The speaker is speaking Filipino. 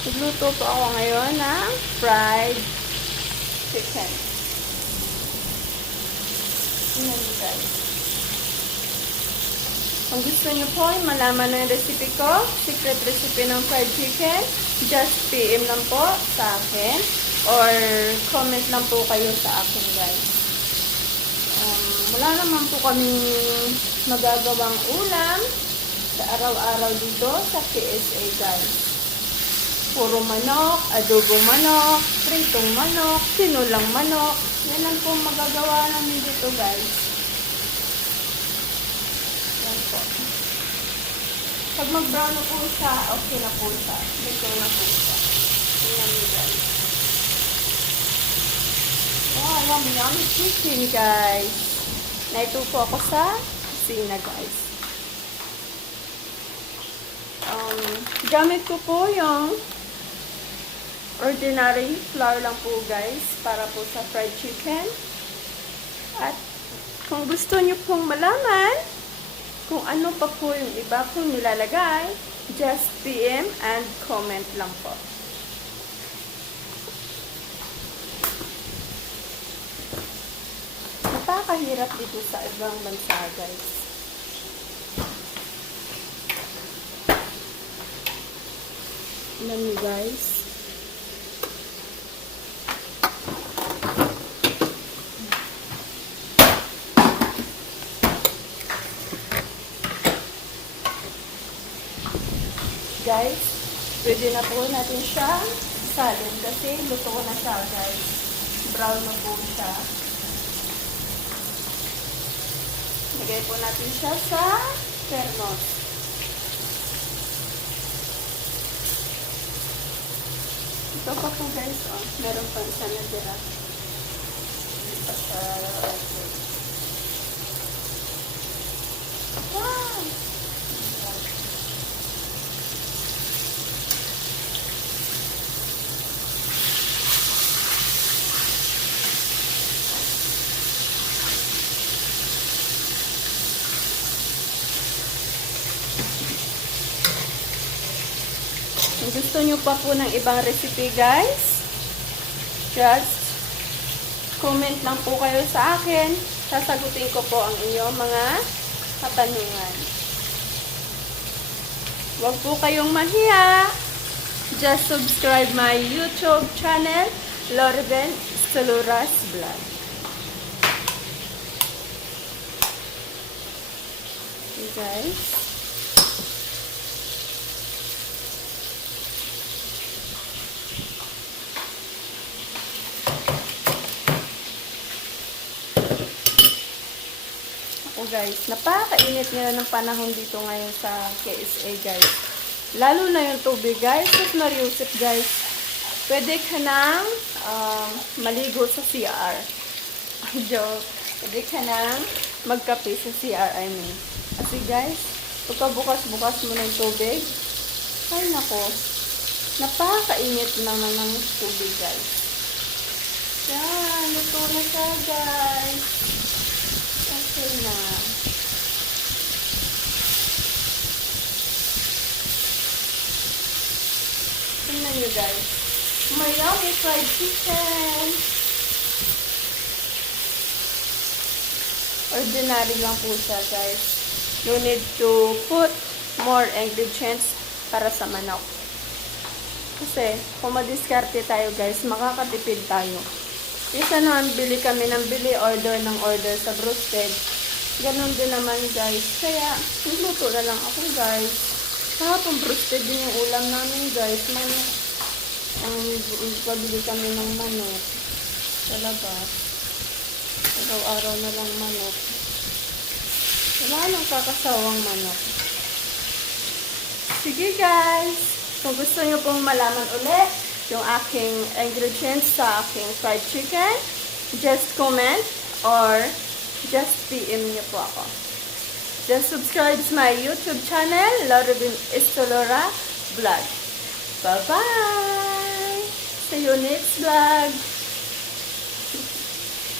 Nagluto po ako ngayon ng fried chicken. Tingnan niyo guys. Kung gusto niyo po malaman ng recipe ko, secret recipe ng fried chicken, just PM lang po sa akin or comment lang po kayo sa akin guys. Wala naman po kaming magagawang ulam sa araw-araw dito sa KSA guys. Puro manok, adobong manok, pritong manok, sinulang manok. Yan lang po magagawa namin dito guys. Yan po. Pag mag-brown na po siya, okay na po siya. Dito na po siya. Tingnan niyo guys. Oh, yummy chicken guys. Naito po ako sa kusina guys. Gamit ko po yung ordinary flour lang po guys para po sa fried chicken. At kung gusto nyo pong malaman kung ano pa po yung iba kong nilalagay, just PM and comment lang po. Napakahirap dito sa ibang bansa guys. Tignan niyo guys. Guys, pwede na po natin siya salin kasi luto na siya guys. Brown na po siya. Lagay po natin siya sa termos. Ito pa po guys, oh. Meron pa isa na dira. Hindi pa siya okay. Wow! Kung gusto nyo pa po ng ibang recipe guys, just comment lang po kayo sa akin. Sasagutin ko po ang inyong mga katanungan. Huwag po kayong mahiya. Just subscribe my YouTube channel, Lorben Soloras Vlog. Okay guys. Guys, napakainit nila ng panahon dito ngayon sa KSA guys. Lalo na yung tubig guys. Sus Mariusip guys. Pwede ka nang maligo sa CR. Joke. Pwede ka nang magkape sa CR, I mean. Kasi guys, pagkabukas-bukas mo ng tubig, ay nako, napakainit lang na ng tubig guys. Yan, luto na siya guys. Okay na. Tingnan nyo guys. My yummy fried chicken. Ordinary lang po siya guys. No need to put more ingredients para sa manok. Kasi kung madiskarte tayo guys, makakatipid tayo. Isa naman, bili kami ng bili, order ng order sa Brusted. Ganon din naman guys. Kaya, nagluto na lang ako guys. Kahapon Brusted din yung ulam namin guys. Manok. Pabili kami ng manok. Sa labas. Araw-araw na lang manok. Wala nang kakasawang manok. Sige guys. Kung gusto nyo pong malaman ulit yung aking ingredients sa aking fried chicken, just comment or just PM nyo po ako. Just subscribe to my YouTube channel, Lorben Estolora Vlog. Bye-bye! See you next vlog!